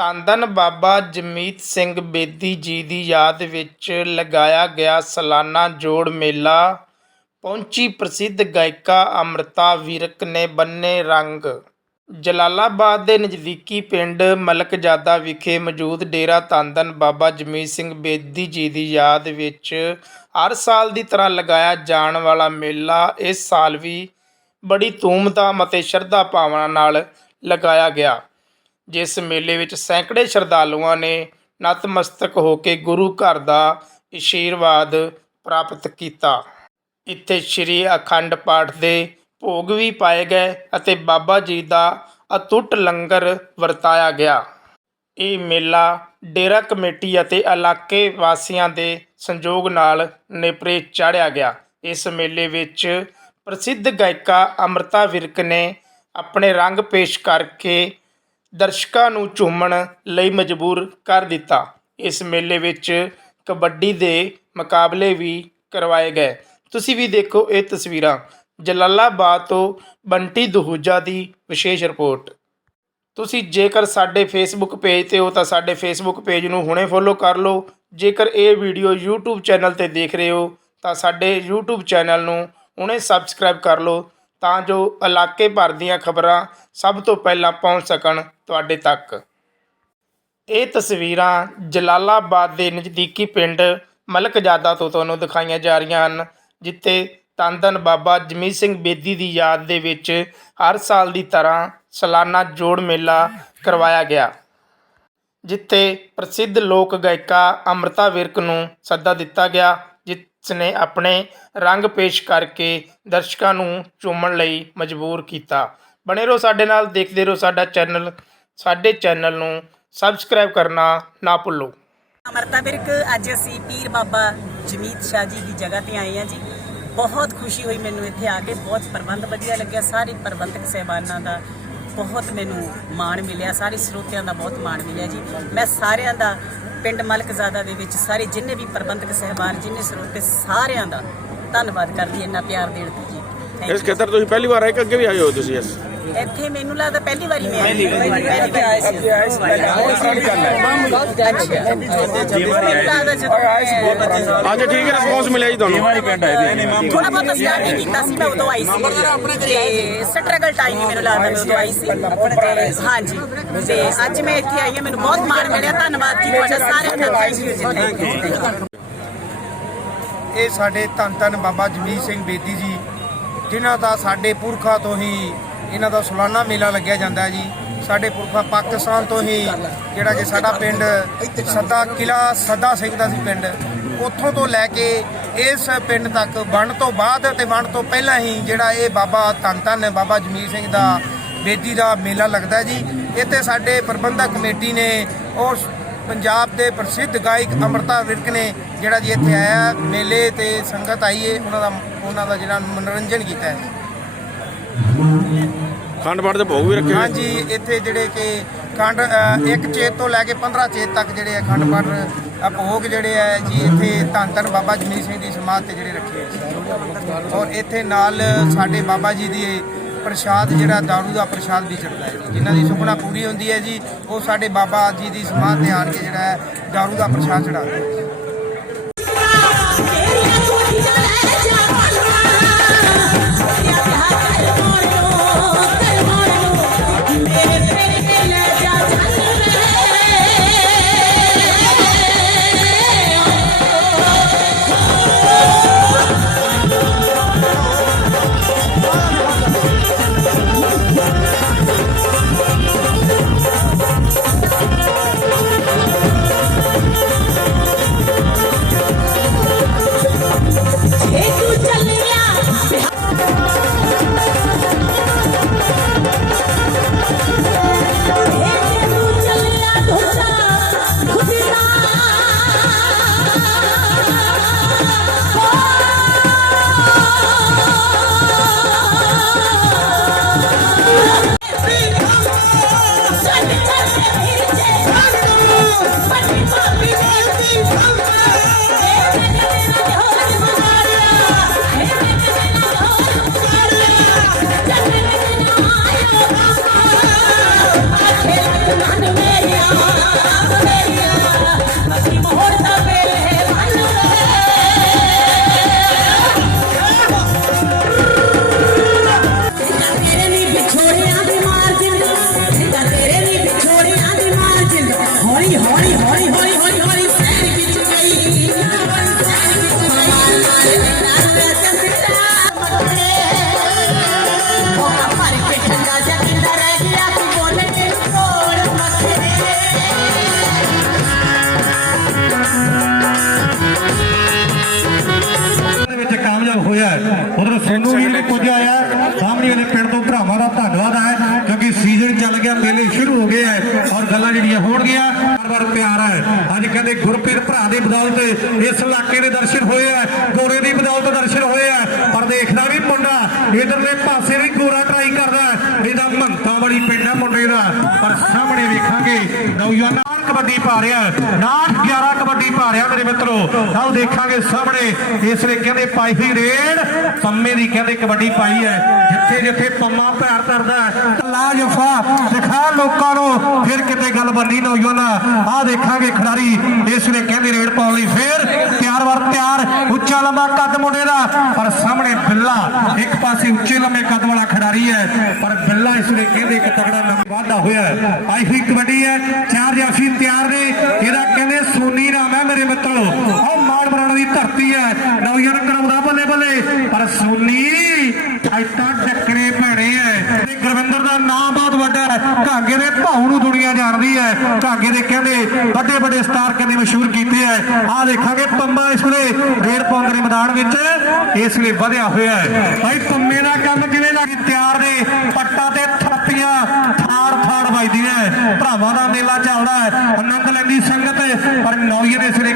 ਧੰਨ ਧੰਨ ਬਾਬਾ ਜਮੀਤ ਸਿੰਘ ਬੇਦੀ ਜੀ ਦੀ ਯਾਦ ਵਿੱਚ ਲਗਾਇਆ ਗਿਆ ਸਾਲਾਨਾ ਜੋੜ ਮੇਲਾ ਪਹੁੰਚੀ ਪ੍ਰਸਿੱਧ ਗਾਇਕਾ ਅੰਮ੍ਰਿਤਾ ਵਿਰਕ ਨੇ ਬੰਨੇ ਰੰਗ। ਜਲਾਲਾਬਾਦ ਦੇ ਨਜ਼ਦੀਕੀ ਪਿੰਡ ਮਲਕਜ਼ਾਦਾ ਵਿਖੇ ਮੌਜੂਦ ਡੇਰਾ ਧੰਨ ਬਾਬਾ ਜਮੀਤ ਸਿੰਘ ਬੇਦੀ ਜੀ ਦੀ ਯਾਦ ਵਿੱਚ ਹਰ ਸਾਲ ਦੀ ਤਰ੍ਹਾਂ ਲਗਾਇਆ ਜਾਣ ਵਾਲਾ ਮੇਲਾ ਇਸ ਸਾਲ ਵੀ ਬੜੀ ਧੂਮਧਾਮ ਅਤੇ ਸ਼ਰਧਾ ਭਾਵਨਾ ਨਾਲ ਲਗਾਇਆ ਗਿਆ। ਜਿਸ ਮੇਲੇ ਵਿੱਚ ਸੈਂਕੜੇ ਸ਼ਰਧਾਲੂਆਂ ਨੇ ਨਤਮਸਤਕ ਹੋ ਕੇ ਗੁਰੂ ਘਰ ਦਾ ਅਸ਼ੀਰਵਾਦ ਪ੍ਰਾਪਤ ਕੀਤਾ। ਇੱਥੇ ਸ੍ਰੀ ਅਖੰਡ ਪਾਠ ਦੇ ਭੋਗ ਵੀ ਪਾਏ ਗਏ ਅਤੇ ਬਾਬਾ ਜੀ ਦਾ ਅਤੁੱਟ ਲੰਗਰ ਵਰਤਾਇਆ ਗਿਆ। ਇਹ ਮੇਲਾ ਡੇਰਾ ਕਮੇਟੀ ਅਤੇ ਇਲਾਕੇ ਵਾਸੀਆਂ ਦੇ ਸੰਯੋਗ ਨਾਲ ਨੇਪਰੇ ਚਾੜਿਆ ਗਿਆ। ਇਸ ਮੇਲੇ ਵਿੱਚ ਪ੍ਰਸਿੱਧ ਗਾਇਕਾ ਅੰਮ੍ਰਿਤਾ ਵਿਰਕ ਨੇ ਆਪਣੇ ਰੰਗ ਪੇਸ਼ ਕਰਕੇ ਦਰਸ਼ਕਾਂ ਨੂੰ ਝੂਮਣ ਲਈ ਮਜਬੂਰ ਕਰ ਦਿੱਤਾ। ਇਸ ਮੇਲੇ ਵਿੱਚ ਕਬੱਡੀ ਦੇ ਮੁਕਾਬਲੇ ਵੀ ਕਰਵਾਏ ਗਏ। ਤੁਸੀਂ ਵੀ ਦੇਖੋ ਇਹ ਤਸਵੀਰਾਂ। ਜਲਾਲਾਬਾਦ ਤੋਂ ਬੰਟੀ ਦਹੂਜਾ ਦੀ ਵਿਸ਼ੇਸ਼ ਰਿਪੋਰਟ। ਤੁਸੀਂ ਜੇਕਰ ਸਾਡੇ ਫੇਸਬੁੱਕ ਪੇਜ ਤੇ ਹੋ ਤਾਂ ਸਾਡੇ ਫੇਸਬੁੱਕ ਪੇਜ ਨੂੰ ਹੁਣੇ ਫੋਲੋ ਕਰ ਲਓ। ਜੇਕਰ ਇਹ ਵੀਡੀਓ YouTube ਚੈਨਲ ਤੇ ਦੇਖ ਰਹੇ ਹੋ ਤਾਂ ਸਾਡੇ YouTube ਚੈਨਲ ਨੂੰ ਹੁਣੇ ਸਬਸਕ੍ਰਾਈਬ ਕਰ ਲਓ। ਤਾਂ ਜੋ ਇਲਾਕੇ ਭਰ ਦੀਆਂ ਖਬਰਾਂ ਸਭ ਤੋਂ ਪਹਿਲਾਂ ਪਹੁੰਚ ਸਕਣ ਤੁਹਾਡੇ ਤੱਕ। ਇਹ ਤਸਵੀਰਾਂ ਜਲਾਲਾਬਾਦ ਦੇ ਨਜ਼ਦੀਕੀ ਪਿੰਡ ਮਲਕਜ਼ਾਦਾ ਤੋਂ ਤੁਹਾਨੂੰ ਦਿਖਾਈਆਂ ਜਾ ਰਹੀਆਂ ਹਨ, ਜਿੱਥੇ ਧੰਨ ਬਾਬਾ ਜਮੀਤ ਸਿੰਘ ਬੇਦੀ ਦੀ ਯਾਦ ਦੇ ਵਿੱਚ ਹਰ ਸਾਲ ਦੀ ਤਰ੍ਹਾਂ ਸਾਲਾਨਾ ਜੋੜ ਮੇਲਾ ਕਰਵਾਇਆ ਗਿਆ, ਜਿੱਥੇ ਪ੍ਰਸਿੱਧ ਲੋਕ ਗਾਇਕਾ ਅੰਮ੍ਰਿਤਾ ਵਿਰਕ ਨੂੰ ਸੱਦਾ ਦਿੱਤਾ ਗਿਆ। ਜਿਸ ਨੇ ਆਪਣੇ ਰੰਗ ਪੇਸ਼ ਕਰਕੇ ਦਰਸ਼ਕਾਂ ਨੂੰ ਝੂਮਣ ਲਈ ਮਜਬੂਰ ਕੀਤਾ। ਬਣੇ ਰਹੋ ਸਾਡੇ ਨਾਲ, ਦੇਖਦੇ ਰਹੋ ਸਾਡਾ ਚੈਨਲ। ਸਾਡੇ ਚੈਨਲ ਨੂੰ ਸਬਸਕ੍ਰਾਈਬ ਕਰਨਾ ਨਾ ਭੁੱਲੋ। ਅਮਰਤਾ ਬਿਰਕ ਅੱਜ ਅਸੀਂ ਪੀਰ ਬਾਬਾ ਜਮੀਤ ਸ਼ਾਹ ਜੀ ਦੀ ਜਗ੍ਹਾ ਤੇ ਆਏ ਹਾਂ ਜੀ। ਬਹੁਤ ਖੁਸ਼ੀ ਹੋਈ ਮੈਨੂੰ ਇੱਥੇ ਆ ਕੇ, ਬਹੁਤ ਪ੍ਰਬੰਧ ਵਧੀਆ ਲੱਗਿਆ। ਸਾਰੇ ਪ੍ਰਬੰਧਕ ਸਹਿਬਾਨਾਂ ਦਾ ਬਹੁਤ ਮੈਨੂੰ ਮਾਣ ਮਿਲਿਆ ਸਾਰੇ ਸਰੋਤਿਆਂ ਦਾ ਬਹੁਤ ਮਾਣ ਮਿਲਿਆ ਜੀ। ਮੈਂ ਸਾਰਿਆਂ ਦਾ ਪਿੰਡ ਮਲਕਜ਼ਾਦਾ ਦੇ ਵਿੱਚ ਸਾਰੇ ਜਿੰਨੇ ਵੀ ਪ੍ਰਬੰਧਕ ਸਹਿਬਾਨ ਜਿੰਨੇ ਸਰੋਤੇ ਸਾਰਿਆਂ ਦਾ ਧੰਨਵਾਦ ਕਰਦੀ ਇੰਨਾ ਪਿਆਰ ਦੇਣ ਤੇ ਜੀ। Thank ਇਸ. ਖੇਤਰ ਤੁਸੀਂ ਪਹਿਲੀ ਵਾਰ ਆਏ ਕਿ ਅੱਗੇ ਵੀ ਆਏ ਹੋ ਤੁਸੀਂ ਇਸ? ਇੱਥੇ ਮੈਨੂੰ ਲੱਗਦਾ ਪਹਿਲੀ ਵਾਰੀ ਮੈਂ ਪਹਿਲੀ ਵਾਰੀ। ਆਏ ਸੀ। ਅੱਛਾ। ਮੈਨੂੰ ਲੱਗਦਾ ਜਦੋਂ ਮੈਂ- ਅੱਜ ਠੀਕ ਰਿਸਪੌਂਸ ਮਿਲਿਆ ਜੀ ਤੁਹਾਨੂੰ। ਥੋੜਾ ਬਹੁਤ ਸਟਾਰਟਿੰਗ ਕੀਤਾ ਸੀ ਮੈਂ ਉਦੋਂ ਆਈ ਸੀ। ਤੇ ਸਟਰਗਲ ਟਾਈਮ ਹੀ ਮੈਨੂੰ ਲੱਗਦਾ ਮੈਂ ਉਦੋਂ ਆਈ ਸੀ। ਤੇ ਹਾਂਜੀ। ਤੇ ਅੱਜ ਮੈਂ ਇੱਥੇ ਆਈ ਹਾਂ ਮੈਨੂੰ ਬਹੁਤ ਮਾਣ ਮਿਲਿਆ। ਧੰਨਵਾਦ ਜੀ ਤੁਹਾਡਾ। ਸਾਰਿਆਂ ਦਾ ਥੈਂਕ ਯੂ ਜੀ। ਥੈਂਕ ਯੂ ਇਹ ਸਾਡੇ ਧੰਨ ਧੰਨ ਬਾਬਾ ਜਮੀਤ ਸਿੰਘ ਬੇਦੀ ਜੀ ਜਿਨ੍ਹਾਂ ਦਾ ਸਾਡੇ ਪੁਰਖਾਂ ਤੋਂ ਹੀ ਇਹਨਾਂ ਦਾ ਸਾਲਾਨਾ ਮੇਲਾ ਲੱਗਿਆ ਜਾਂਦਾ ਹੈ ਜੀ। ਸਾਡੇ ਪੁਰਖਾ ਪਾਕਿਸਤਾਨ ਤੋਂ ਹੀ ਜਿਹੜਾ ਕਿ ਸਾਡਾ ਪਿੰਡ ਸੱਦਾ ਕਿਲਾ ਸੱਦਾ ਸਿੰਘ ਦਾ ਸੀ ਪਿੰਡ, ਉੱਥੋਂ ਤੋਂ ਲੈ ਕੇ ਇਸ ਪਿੰਡ ਤੱਕ ਵੰਡ ਤੋਂ ਬਾਅਦ ਤੇ ਵੰਡ ਤੋਂ ਪਹਿਲਾਂ ਹੀ ਜਿਹੜਾ ਇਹ ਬਾਬਾ ਧੰਨ ਧੰਨ ਬਾਬਾ ਜਮੀਰ ਸਿੰਘ ਦਾ ਬੇਦੀ ਦਾ ਮੇਲਾ ਲੱਗਦਾ ਜੀ। ਇੱਥੇ ਸਾਡੇ ਪ੍ਰਬੰਧਕ ਕਮੇਟੀ ਨੇ ਔਰ ਪੰਜਾਬ ਦੇ ਪ੍ਰਸਿੱਧ ਗਾਇਕ ਅਮਰਤਾ ਵਿਰਕ ਨੇ ਜਿਹੜਾ ਜੀ ਇੱਥੇ ਆਇਆ, ਮੇਲੇ ਤੇ ਸੰਗਤ ਆਈ ਹੈ, ਉਹਨਾਂ ਦਾ ਉਹਨਾਂ ਦਾ ਜਿਹੜਾ ਮਨੋਰੰਜਨ ਕੀਤਾ ਹੈ। ਖੰਡ ਪਾਠ ਦੇ ਭੋਗ ਵੀ ਰੱਖੇ ਹਾਂਜੀ, ਇੱਥੇ ਜਿਹੜੇ ਕਿ ਖੰਡ ਇੱਕ ਚੇਤ ਤੋਂ ਲੈ ਕੇ 15 ਚੇਤ ਤੱਕ ਜਿਹੜੇ ਅਖੰਡ ਪਾਠ ਭੋਗ ਜਿਹੜੇ ਆ ਜੀ, ਇੱਥੇ ਧੰਨ ਧੰਨ ਬਾਬਾ ਜਮੀਤ ਸਿੰਘ ਦੀ ਸਮਾਧ ਤੇ ਜਿਹੜੇ ਰੱਖੇ ਔਰ ਇੱਥੇ ਨਾਲ ਸਾਡੇ ਬਾਬਾ ਜੀ ਦੀ ਪ੍ਰਸ਼ਾਦ ਜਿਹੜਾ, ਦਾਰੂ ਦਾ ਪ੍ਰਸ਼ਾਦ ਵੀ ਚੜਦਾ ਹੈ। ਜੀ। ਜਿਨ੍ਹਾਂ ਦੀ ਸੁਪਨਾ ਪੂਰੀ ਹੁੰਦੀ ਹੈ ਜੀ, ਉਹ ਸਾਡੇ ਬਾਬਾ ਜੀ ਦੀ ਸਮਾਧ ਤੇ ਆਣ ਕੇ ਜਿਹੜਾ ਹੈ, ਦਾਰੂ ਦਾ ਪ੍ਰਸ਼ਾਦ ਚੜਾਉਂਦੇ ਕਾਮਯਾਬ ਹੋਇਆ ਉਧਰ ਸੋਨੂ ਵੀਰ ਵੀ ਪੁੱਜਿਆ ਆ। ਸਾਹਮਣੇ ਵਾਲੇ ਪਿੰਡ ਤੋਂ ਭਰਾਵਾਂ ਦਾ ਧੰਨਵਾਦ ਹੈ ਕਿਉਂਕਿ ਸੀਜ਼ਨ ਚੱਲ ਗਿਆ, ਮੇਲੇ ਸ਼ੁਰੂ ਹੋ ਗਏ ਆ ਔਰ ਗੱਲਾਂ ਜਿਹੜੀਆਂ ਹੋਣਗੀਆਂ ਵਾਰ ਪਿਆਰ ਹੈ ਅੱਜ ਕਹਿੰਦੇ ਗੁਰਪ੍ਰੀਤ ਭਰਾ ਦੀ ਬਦੌਲਤ ਇਸ ਇਲਾਕੇ ਦੇ ਦਰਸ਼ਨ ਹੋਏ ਆ, ਗੋਰੇ ਦੀ ਬਦੌਲਤ ਦਰਸ਼ਨ ਹੋਏ ਆ। ਪਰ ਦੇਖਦਾ ਵੀ ਮੁੰਡਾ ਇਧਰਲੇ ਪਾਸੇ ਵੀ ਗੋਰਾ ਟਰਾਈ ਕਰਦਾ, ਇਹਦਾ ਮਹੰਤਾ ਵਾਲੀ ਪਿੰਡ ਆ ਮੁੰਡੇ ਦਾ। ਪਰ ਸਾਹਮਣੇ ਵੇਖਾਂਗੇ ਨੌਜਵਾਨਾਂ ਕਬੱਡੀ ਪਾ 9 11 ਕਬੱਡੀ ਪਾ ਮੇਰੇ ਮਿੱਤਰੋ। ਆਓ ਦੇਖਾਂਗੇ ਸਾਹਮਣੇ, ਇਸ ਨੇ ਕਹਿੰਦੇ ਪਾਈ ਹੋਈ ਰੇਡ, ਪੰਮੇ ਦੀ ਕਹਿੰਦੇ ਕਬੱਡੀ ਪਾਈ ਹੈ। ਜਿੱਥੇ ਜਿੱਥੇ ਪੰਮਾ ਪੈਰ ਧਰਦਾ ਲਾ ਜਫਾ ਦਿਖਾ ਲੋਕਾਂ ਨੂੰ, ਫਿਰ ਕਿਤੇ ਗੱਲ ਬੰਨੀ ਨੌਜਵਾਨ। ਆਹ ਦੇਖਾਂਗੇ ਖਿਡਾਰੀ, ਇਸ ਨੇ ਕਹਿੰਦੇ ਰੇਡ ਪਾਉਣ ਲਈ ਫੇਰ ਤਿਆਰ ਵਰ ਤਿਆਰ ਉੱਚਾ ਲੰਬਾ ਕੱਦ ਮੁੰਡੇ ਦਾ। ਪਰ ਸਾਹਮਣੇ ਬਿੱਲਾ, ਇੱਕ ਪਾਸੇ ਉੱਚੇ ਲੰਮੇ ਕੱਦ ਵਾਲਾ ਖਿਡਾਰੀ ਹੈ। ਪਰ ਬਿੱਲਾ ਇਸ ਨੇ ਕਹਿੰਦੇ ਇੱਕ ਤਗੜਾ ਨੰਬਰ ਵਾਧਾ ਹੋਇਆ ਹੈ। ਆਈ ਹੋਈ ਕਬੱਡੀ ਹੈ। ਚਾਰ ਜਾਫੀ ਤਿਆਰ ਨੇ। ਇਹਦਾ ਕਹਿੰਦੇ ਸੋਨੀ ਨਾਮ ਹੈ ਮੇਰੇ ਮਿੱਤਰੋ। ਉਹ ਮਾੜ ਮਰਾਣਾ ਦੀ ਧਰਤੀ ਹੈ। ਨੌਜਵਾਨ ਕਰਾਉਂਦਾ ਬੱਲੇ ਬੱਲੇ ਪਰ ਸੋਨੀ ਐਟਾ ਟੱਕਰੇ ਗੁਰਵਿੰਦਰ ਦਾ ਨਾਮ ਬਹੁਤ ਵੱਡਾ ਹੈ। ਘਾਂਗੇ ਦੇ ਭਾਉ ਨੂੰ ਦੁਨੀਆ ਜਾਣਦੀ ਹੈ। ਘਾਂਗੇ ਦੇ ਕਹਿੰਦੇ ਵੱਡੇ ਵੱਡੇ ਸਟਾਰ ਕਹਿੰਦੇ ਮਸ਼ਹੂਰ ਕੀਤੇ ਹੈ। ਆਹ ਦੇਖਾਂਗੇ ਪੰਮਾ ਇਸ ਵੇਲੇ ਡੇਢ ਪੌਂਗ ਦੇ ਮੈਦਾਨ ਵਿੱਚ ਇਸ ਵੇਲੇ ਵਧਿਆ ਹੋਇਆ ਹੈ। ਭਾਈ ਪੰਮੇ ਦਾ ਕੰਮ ਕਿਵੇਂ ਲੱਗੀ ਤਿਆਰ ਨੇ, ਪੱਟਾ ਤੇ ਥਾਪੀਆਂ, ਥਾੜ ਥਾੜ ਵੱਜਦੀਆਂ ਹੈ। ਭਰਾਵਾਂ ਦਾ ਮੇਲਾ ਚੱਲਦਾ ਹੈ। ਆਨੰਦ ਲੈਂਦੀ ਸੰਗਤ, ਪਰ ਨੌਜਵਾਨ ਇਸ ਵੇਲੇ